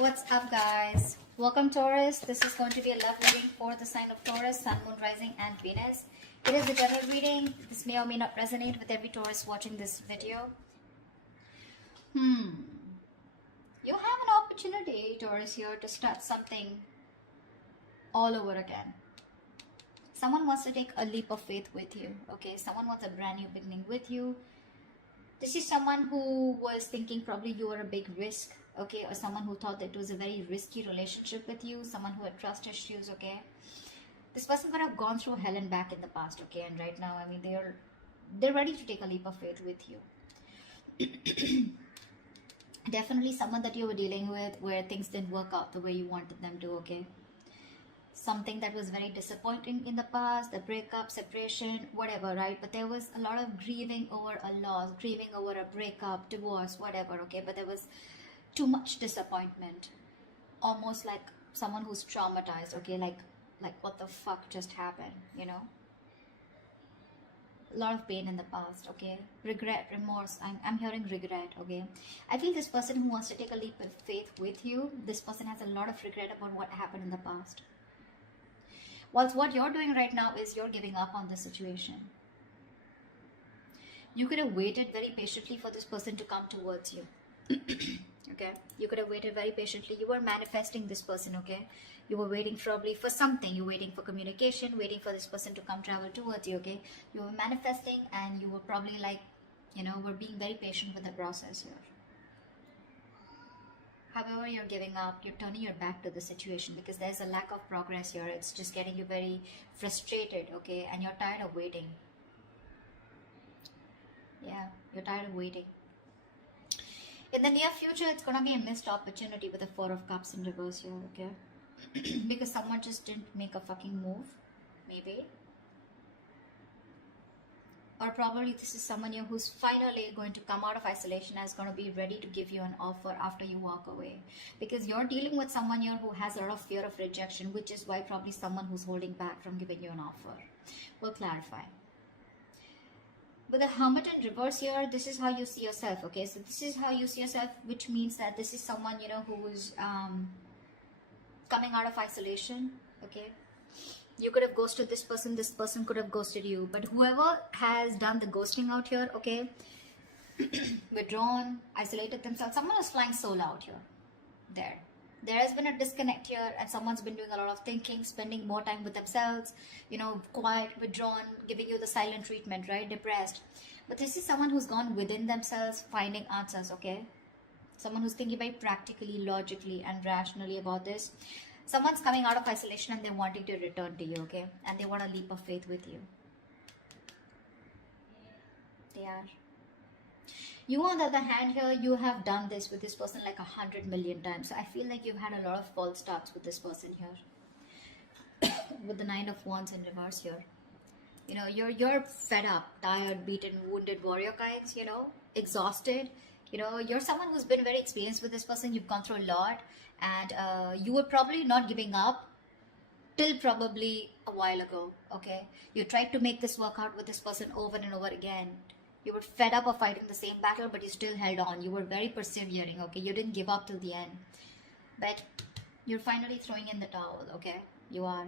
What's up, guys? Welcome, Taurus. This is going to be a love reading for the sign of Taurus, Sun, Moon, Rising, and Venus. It is a general reading. This may or may not resonate with every Taurus watching this video. You have an opportunity, Taurus, here to start something all over again. Someone wants to take a leap of faith with you, okay? Someone wants a brand new beginning with you. This is someone who was thinking probably you were a big risk, okay? Or someone who thought that it was a very risky relationship with you. Someone who had trust issues, okay? This person could have gone through hell and back in the past, okay? And right now, I mean, they're ready to take a leap of faith with you. Definitely someone that you were dealing with where things didn't work out the way you wanted them to, okay? Something that was very disappointing in the past, the breakup, separation, whatever, right? But there was a lot of grieving over a loss, grieving over a breakup, divorce, whatever, okay? But there was too much disappointment, almost like someone who's traumatized, okay? Like what the fuck just happened, you know? A lot of pain in the past, okay? Regret, remorse. I'm hearing regret, okay? I feel this person who wants to take a leap of faith with you, this person has a lot of regret about what happened in the past. Whilst what you're doing right now is you're giving up on the situation. You could have waited very patiently for this person to come towards you. Okay? You could have waited very patiently. You were manifesting this person, okay? You were waiting probably for something. You were waiting for communication, waiting for this person to come travel towards you, okay? You were manifesting and you were probably like, you know, were being very patient with the process here. However, you're giving up, you're turning your back to the situation because there's a lack of progress here. It's just getting you very frustrated, okay? And you're tired of waiting. Yeah, you're tired of waiting. In the near future, it's going to be a missed opportunity with the Four of Cups in reverse here, okay? Because someone just didn't make a fucking move, maybe. Or probably this is someone here who's finally going to come out of isolation and is going to be ready to give you an offer after you walk away. Because you're dealing with someone here who has a lot of fear of rejection, which is why probably someone who's holding back from giving you an offer. We'll clarify. With the Hermit in reverse here, this is how you see yourself, okay? So this is how you see yourself, which means that this is someone, you know, who is coming out of isolation, okay? You could have ghosted this person could have ghosted you. But whoever has done the ghosting out here, okay, withdrawn, isolated themselves, someone is flying solo out here. There has been a disconnect here and someone's been doing a lot of thinking, spending more time with themselves, you know, quiet, withdrawn, giving you the silent treatment, right, depressed. But this is someone who's gone within themselves, finding answers, okay? Someone who's thinking very practically, logically, and rationally about this. Someone's coming out of isolation and they're wanting to return to you, okay? And they want a leap of faith with you. They are. You, on the other hand here, you have done this with this person like 100 million times. So I feel like you've had a lot of false starts with this person here. With the Nine of Wands in reverse here. You know, you're fed up, tired, beaten, wounded warrior kinds, you know, exhausted. You know, you're someone who's been very experienced with this person. You've gone through a lot. And you were probably not giving up till probably a while ago, okay? You tried to make this work out with this person over and over again. You were fed up of fighting the same battle, but you still held on. You were very persevering, okay? You didn't give up till the end. But you're finally throwing in the towel, okay? You are.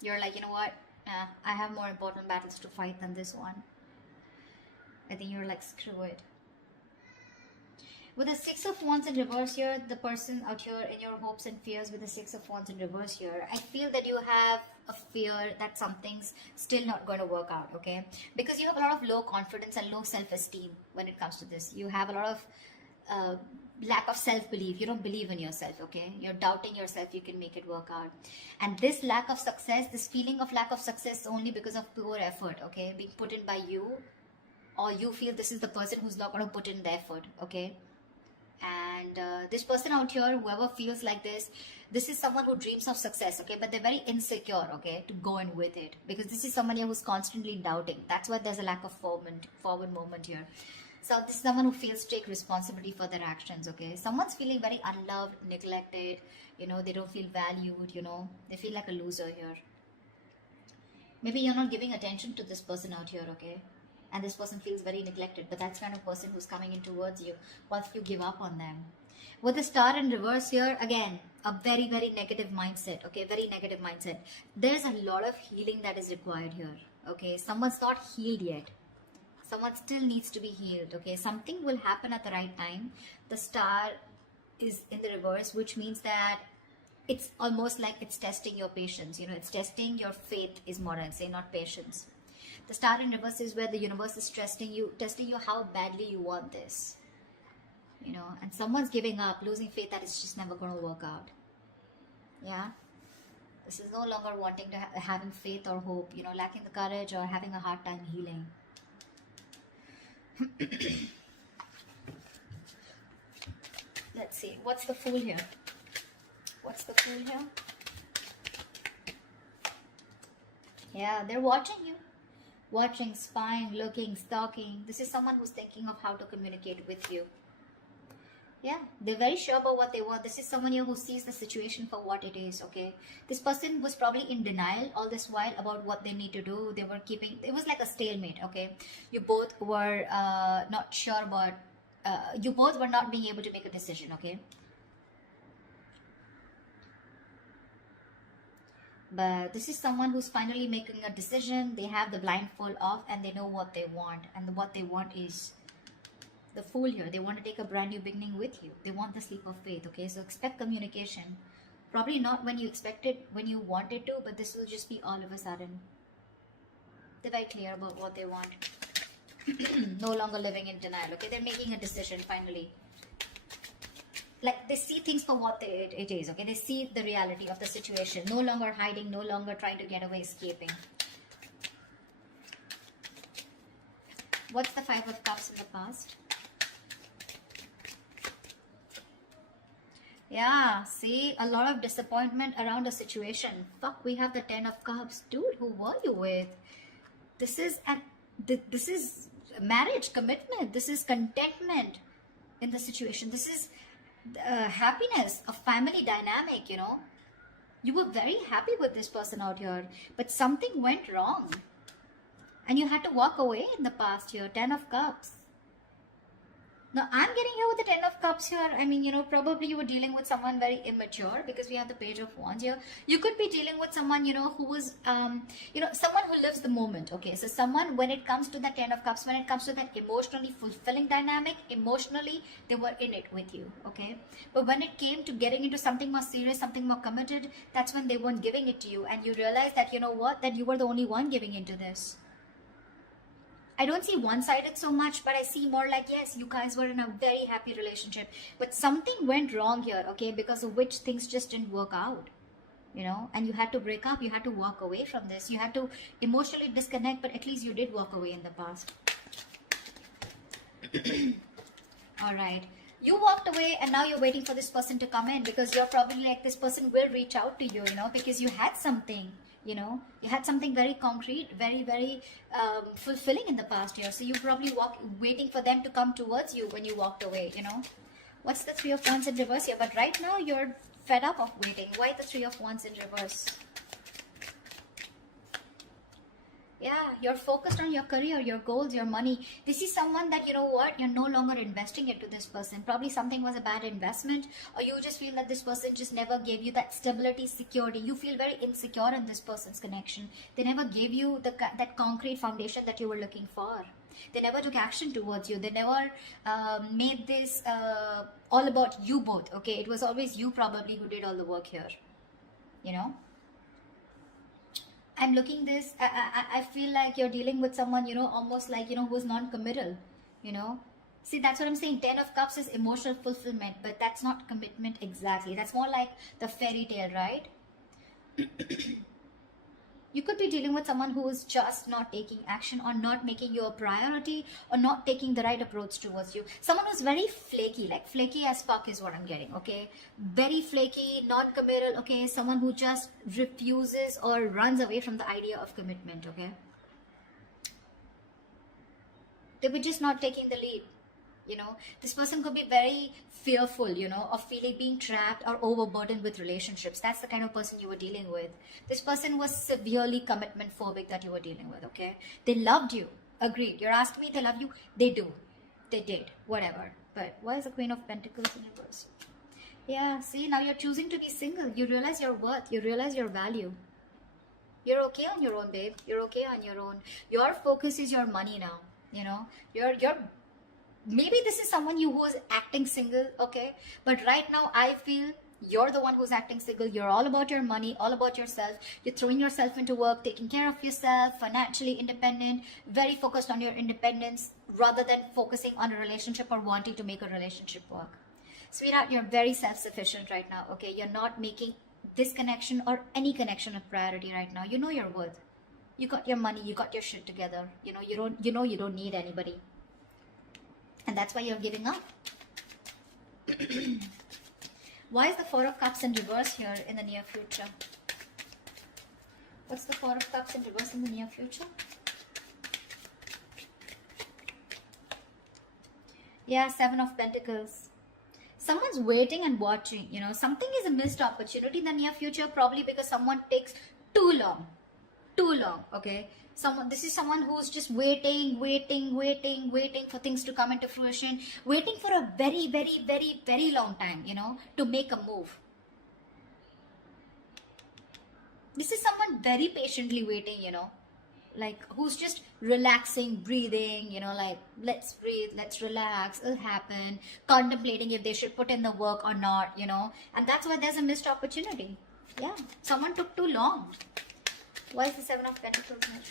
You're like, you know what? I have more important battles to fight than this one. I think you're like, screw it. With the Six of Wands in reverse here, the person out here in your hopes and fears with the Six of Wands in reverse here, I feel that you have a fear that something's still not going to work out, okay? Because you have a lot of low confidence and low self-esteem when it comes to this. You have a lot of lack of self-belief. You don't believe in yourself, okay? You're doubting yourself you can make it work out. And this lack of success, this feeling of lack of success is only because of poor effort, okay? Being put in by you, or you feel this is the person who's not going to put in the effort, okay? And this person out here, whoever feels like this is someone who dreams of success, okay? But they're very insecure, okay, to go in with it. Because this is someone here who's constantly doubting. That's why there's a lack of forward movement here. So this is someone who fails to take responsibility for their actions, okay? Someone's feeling very unloved, neglected, you know, they don't feel valued, you know. They feel like a loser here. Maybe you're not giving attention to this person out here, okay? and this person feels very neglected, but that's kind of person who's coming in towards you once you give up on them. With the star in reverse here, again, a very, very negative mindset. Okay, very negative mindset. There's a lot of healing that is required here. Okay, someone's not healed yet. Someone still needs to be healed. Okay, something will happen at the right time. The star is in the reverse, which means that it's almost like it's testing your patience. You know, it's testing your faith, is more I'd say, not patience. The star in reverse is where the universe is testing you how badly you want this. You know, and someone's giving up, losing faith that it's just never going to work out. Yeah, this is no longer wanting to having faith or hope, you know, lacking the courage or having a hard time healing. Let's see, what's the Fool here? What's the Fool here? Yeah, they're watching you. Watching, spying, looking, stalking. This is someone who's thinking of how to communicate with you. Yeah, they're very sure about what they want. This is someone here who sees the situation for what it is, okay? This person was probably in denial all this while about what they need to do. They were keeping, it was like a stalemate, okay? You both were not sure about, you both were not being able to make a decision, okay? But this is someone who's finally making a decision. They have the blindfold off and they know what they want. And what they want is the Fool here. They want to take a brand new beginning with you. They want the sleep of faith, okay? So expect communication. Probably not when you expect it, when you want it to, but this will just be all of a sudden. They're very clear about what they want. No longer living in denial, okay? They're making a decision finally. Like, they see things for what it is, okay? They see the reality of the situation. No longer hiding, no longer trying to get away, escaping. What's the Five of Cups in the past? Yeah, see, a lot of disappointment around a situation. Fuck, we have the 10 of Cups. Dude, who were you with? This is marriage, commitment. This is contentment in the situation. This is happiness, a family dynamic, you know. You were very happy with this person out here, but something went wrong. And you had to walk away in the past here. 10 of Cups. Now, I'm getting here with the 10 of Cups here. I mean, you know, probably you were dealing with someone very immature because we have the Page of Wands here. You could be dealing with someone, you know, who was, you know, someone who lives the moment. Okay, so someone, when it comes to the 10 of Cups, when it comes to that emotionally fulfilling dynamic, emotionally, they were in it with you, okay? But when it came to getting into something more serious, something more committed, that's when they weren't giving it to you. And you realize that, you know what, that you were the only one giving into this. I don't see one-sided so much, but I see more like, yes, you guys were in a very happy relationship, but something went wrong here, okay, because of which things just didn't work out, you know, and you had to break up, you had to walk away from this, you had to emotionally disconnect, but at least you did walk away in the past. All right. You walked away and now you're waiting for this person to come in because you're probably like, this person will reach out to you, you know, because you had something. You know, you had something very concrete, very, very fulfilling in the past year. So you probably waiting for them to come towards you when you walked away, you know. What's the Three of Wands in reverse here? But right now you're fed up of waiting. Why the Three of Wands in reverse? Yeah, you're focused on your career, your goals, your money. This is someone that, you know what, you're no longer investing into this person. Probably something was a bad investment, or you just feel that this person just never gave you that stability, security. You feel very insecure in this person's connection. They never gave you that concrete foundation that you were looking for. They never took action towards you. They never made this all about you both, okay? It was always you probably who did all the work here, you know? I'm looking this, I feel like you're dealing with someone, you know, almost like, you know, who's non-committal, you know. See, that's what I'm saying. 10 of Cups is emotional fulfillment, but that's not commitment exactly. That's more like the fairy tale, right? You could be dealing with someone who is just not taking action or not making you a priority or not taking the right approach towards you. Someone who's very flaky, like flaky as fuck is what I'm getting, okay? Very flaky, non-committal, okay? Someone who just refuses or runs away from the idea of commitment, okay? They were just not taking the lead. You know, this person could be very fearful, you know, of being trapped or overburdened with relationships. That's the kind of person you were dealing with. This person was severely commitment phobic that you were dealing with, okay? They loved you. Agreed. You're asking me they love you? They do. They did. Whatever. But why is the Queen of Pentacles in reverse? Yeah, see, now you're choosing to be single. You realize your worth. You realize your value. You're okay on your own, babe. You're okay on your own. Your focus is your money now. You know, you're maybe this is someone who is acting single, okay? But right now, I feel you're the one who's acting single. You're all about your money, all about yourself. You're throwing yourself into work, taking care of yourself, financially independent, very focused on your independence rather than focusing on a relationship or wanting to make a relationship work. Sweetheart, you're very self-sufficient right now, okay? You're not making this connection or any connection a priority right now. You know your worth. You got your money, you got your shit together. You don't need anybody. And that's why you're giving up. Why is the Four of Cups in reverse here in the near future? What's the Four of Cups in reverse in the near future? Yeah, Seven of Pentacles. Someone's waiting and watching, you know. Something is a missed opportunity in the near future, probably because someone takes too long, okay? This is someone who's just waiting for things to come into fruition, waiting for a very long time, you know, to make a move. This is someone very patiently waiting, you know, like who's just relaxing, breathing, you know, like let's breathe, let's relax, it'll happen, contemplating if they should put in the work or not, you know. And that's why there's a missed opportunity. Yeah, someone took too long. Why is the Seven of Pentacles here?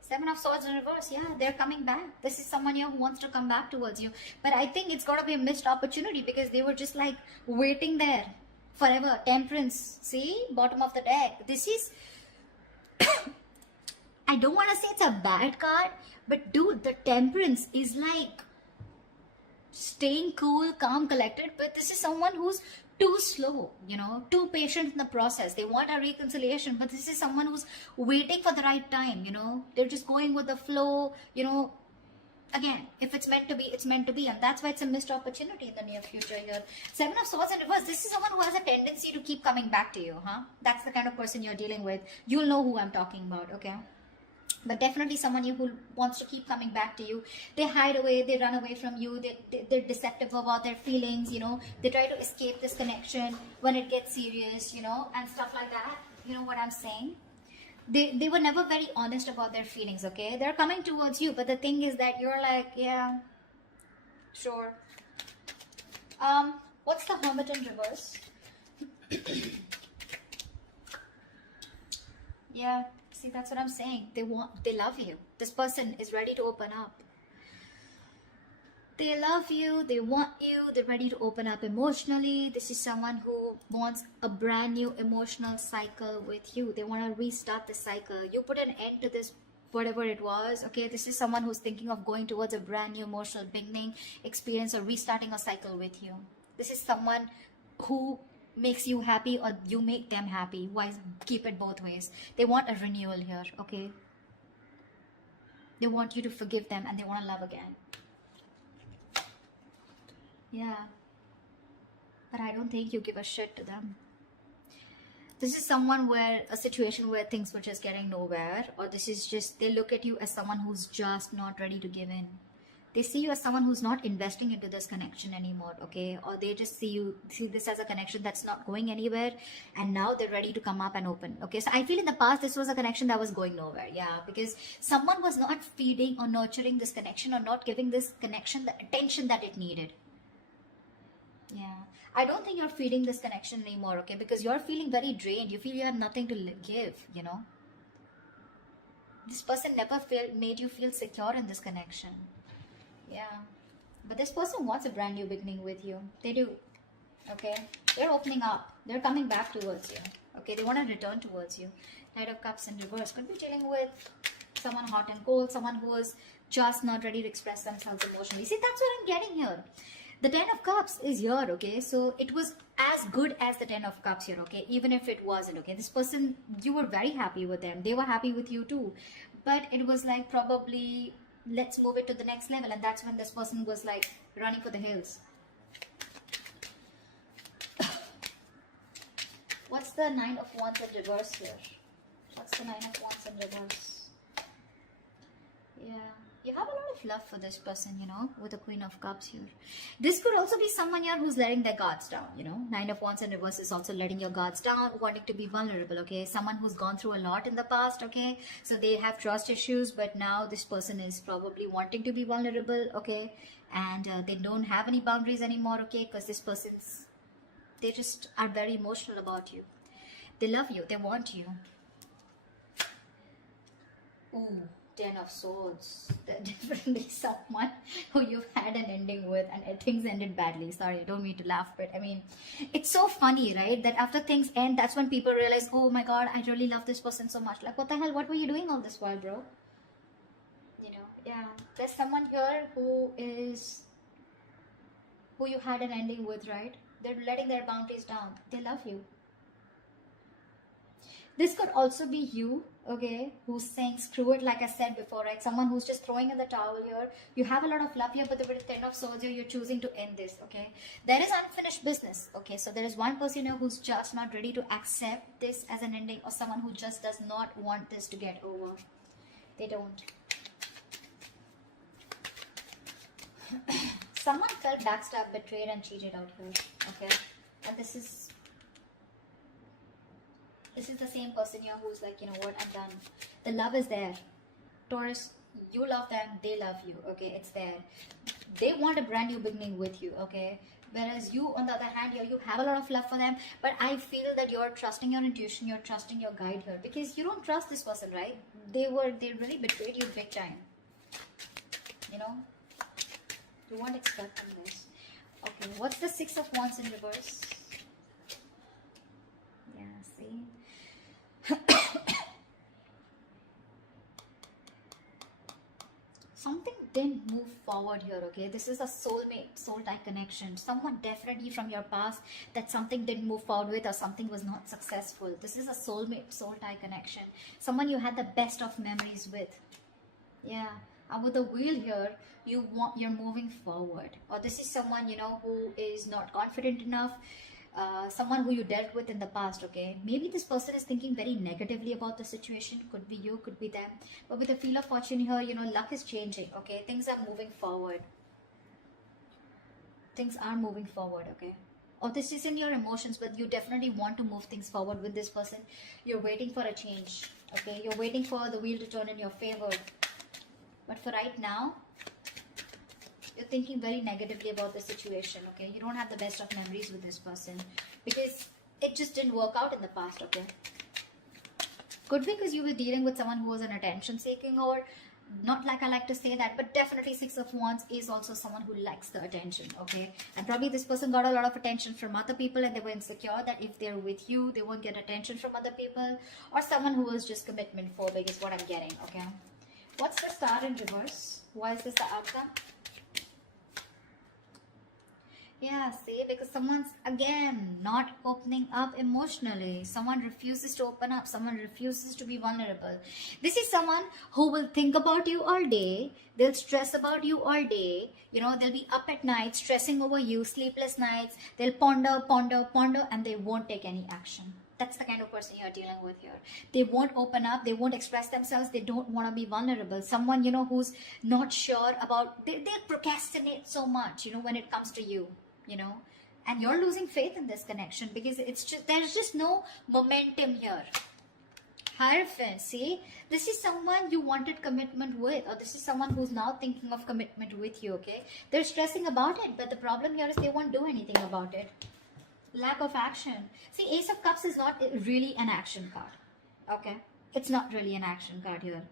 Seven of Swords in reverse. Yeah, they're coming back. This is someone here who wants to come back towards you. But I think it's got to be a missed opportunity because they were just like waiting there forever. Temperance. See? Bottom of the deck. This is... I don't want to say it's a bad card. But dude, the Temperance is like staying cool, calm, collected. But this is someone who's too slow, you know, too patient in the process. They want a reconciliation, but this is someone who's waiting for the right time, you know. They're just going with the flow, you know. Again, if it's meant to be, it's meant to be. And that's why it's a missed opportunity in the near future here. Seven of Swords in reverse. This is someone who has a tendency to keep coming back to you, huh? That's the kind of person you're dealing with. You'll know who I'm talking about, okay? But definitely someone who wants to keep coming back to you. They hide away, they run away from you, they're deceptive about their feelings, you know. They try to escape this connection when it gets serious, you know, and stuff like that. You know what I'm saying? They were never very honest about their feelings, okay? They're coming towards you, but the thing is that you're like, yeah, sure. What's the Hermit in reverse? Yeah. See, that's what I'm saying. They love you. This person is ready to open up. They love you. They want you. They're ready to open up emotionally. This is someone who wants a brand new emotional cycle with you. They want to restart the cycle. You put an end to this, whatever it was. Okay, this is someone who's thinking of going towards a brand new emotional beginning, experience, or restarting a cycle with you. This is someone who makes you happy or you make them happy. Why keep it both ways? They want a renewal here, okay? They want you to forgive them and they want to love again. Yeah. But I don't think you give a shit to them. This is someone where a situation where things were just getting nowhere, or this is just they look at you as someone who's just not ready to give in. They see you as someone who's not investing into this connection anymore, okay? Or they just see this as a connection that's not going anywhere, and now they're ready to come up and open, okay? So I feel in the past this was a connection that was going nowhere, yeah, because someone was not feeding or nurturing this connection or not giving this connection the attention that it needed. Yeah, I don't think you're feeding this connection anymore, okay? Because you're feeling very drained. You feel you have nothing to give, you know? This person never made you feel secure in this connection. Yeah, but this person wants a brand new beginning with you. They do, okay? They're opening up. They're coming back towards you, okay? They want to return towards you. Knight of Cups in reverse. Could be dealing with someone hot and cold, someone who is just not ready to express themselves emotionally. See, that's what I'm getting here. The 10 of Cups is here, okay? So it was as good as the 10 of Cups here, okay? Even if it wasn't, okay? This person, you were very happy with them. They were happy with you too. But it was like probably, let's move it to the next level. And that's when this person was like running for the hills. What's the 9 of Wands in reverse here? What's the 9 of Wands in reverse? Yeah. You have a lot of love for this person, you know, with the Queen of Cups here. This could also be someone here who's letting their guards down, you know. Nine of Wands in reverse is also letting your guards down, wanting to be vulnerable, okay. Someone who's gone through a lot in the past, okay. So they have trust issues, but now this person is probably wanting to be vulnerable, okay. And they don't have any boundaries anymore, okay, because this person's, they just are very emotional about you. They love you, they want you. Ooh. 10 of Swords. They're definitely someone who you've had an ending with and things ended badly. Sorry, I don't mean to laugh, but I mean, it's so funny, right? That after things end, that's when people realize, oh my god, I really love this person so much. Like, what the hell? What were you doing all this while, bro? You know, yeah. There's someone here who you had an ending with, right? They're letting their boundaries down. They love you. This could also be you, okay, who's saying screw it, like I said before, right? Someone who's just throwing in the towel here. You have a lot of love here, but with the 10 of Swords here, you're choosing to end this, okay? There is unfinished business, okay? So there is one person here who's just not ready to accept this as an ending, or someone who just does not want this to get over. They don't. Someone felt backstabbed, betrayed, and cheated out here, okay? And this is the same person here who's like, you know what, I'm done. The love is there. Taurus, you love them, they love you, okay? It's there. They want a brand new beginning with you, okay? Whereas you, on the other hand, here, you have a lot of love for them, but I feel that you're trusting your intuition, you're trusting your guide here, because you don't trust this person, right? They really betrayed you big time. You know? You won't expect from this. Okay, what's the 6 of Wands in reverse? Yeah, see? Something didn't move forward here, okay? This is a soulmate, soul tie connection. Someone definitely from your past that something didn't move forward with, or something was not successful. This is a soulmate, soul tie connection. Someone you had the best of memories with. Yeah. And with the wheel here, you're moving forward. Or this is someone, you know, who is not confident enough. Someone who you dealt with in the past, okay? Maybe this person is thinking very negatively about the situation. Could be you, could be them. But with the Wheel of Fortune here, you know, luck is changing, okay? Things are moving forward. Things are moving forward, okay? Or this is in your emotions, but you definitely want to move things forward with this person. You're waiting for a change, okay? You're waiting for the wheel to turn in your favor. But for right now, you're thinking very negatively about the situation, okay? You don't have the best of memories with this person because it just didn't work out in the past, okay? Could be because you were dealing with someone who was an attention seeking, or not like I like to say that, but definitely 6 of Wands is also someone who likes the attention, okay? And probably this person got a lot of attention from other people and they were insecure that if they're with you, they won't get attention from other people, or someone who was just commitment phobic is what I'm getting, okay? What's the Star in reverse? Why is this the outcome? Yeah, see, because someone's, again, not opening up emotionally. Someone refuses to open up. Someone refuses to be vulnerable. This is someone who will think about you all day. They'll stress about you all day. You know, they'll be up at night, stressing over you, sleepless nights. They'll ponder, and they won't take any action. That's the kind of person you're dealing with here. They won't open up. They won't express themselves. They don't want to be vulnerable. Someone, you know, who's not sure about, they procrastinate so much, you know, when it comes to you. You know, and you're losing faith in this connection because it's just, there's just no momentum here. Hierophant, see, this is someone you wanted commitment with, or this is someone who's now thinking of commitment with you, okay? They're stressing about it, but the problem here is they won't do anything about it. Lack of action. See, Ace of Cups is not really an action card, okay? It's not really an action card here.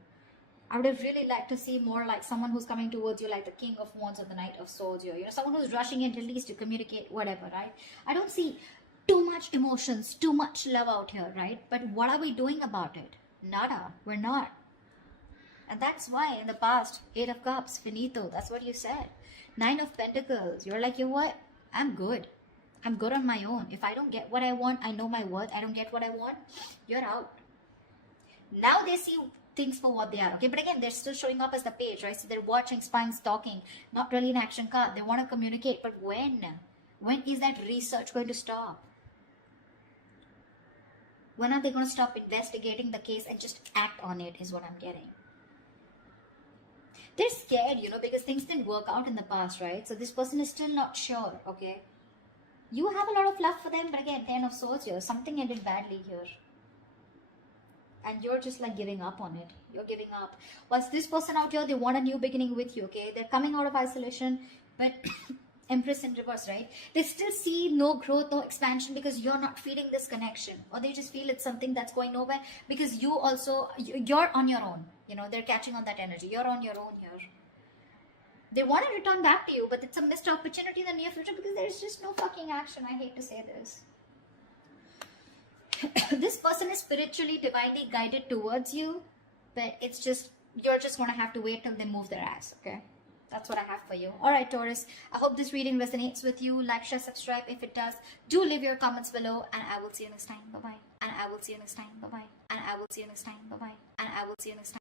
I would have really liked to see more like someone who's coming towards you like the King of Wands or the Knight of Swords. You know, someone who's rushing in at least to communicate whatever, right? I don't see too much emotions, too much love out here, right? But what are we doing about it? Nada. We're not. And that's why in the past, 8 of Cups, finito. That's what you said. 9 of Pentacles. You're like, you know what? I'm good. I'm good on my own. If I don't get what I want, I know my worth. I don't get what I want, you're out. Now they see things for what they are, okay? But again, they're still showing up as the page, right? So they're watching, spying, stalking, not really an action card. They want to communicate, but when is that research going to stop? When are they going to stop investigating the case and just act on it is what I'm getting. They're scared, you know, because things didn't work out in the past, right? So this person is still not sure, okay? You have a lot of love for them, but again, 10 of swords here. Something ended badly here. And you're just like giving up on it. You're giving up. Whilst this person out here, they want a new beginning with you, okay? They're coming out of isolation, but Empress in reverse, right? They still see no growth, no expansion because you're not feeding this connection. Or they just feel it's something that's going nowhere because you also, you're on your own. You know, they're catching on that energy. You're on your own here. They want to return back to you, but it's a missed opportunity in the near future because there's just no fucking action. I hate to say this. This person is spiritually, divinely guided towards you, but it's just, you're just going to have to wait till they move their ass, okay? That's what I have for you. Alright, Taurus, I hope this reading resonates with you. Like, share, subscribe. If it does, do leave your comments below, and I will see you next time. Bye-bye. And I will see you next time. Bye-bye. And I will see you next time. Bye-bye. And I will see you next time.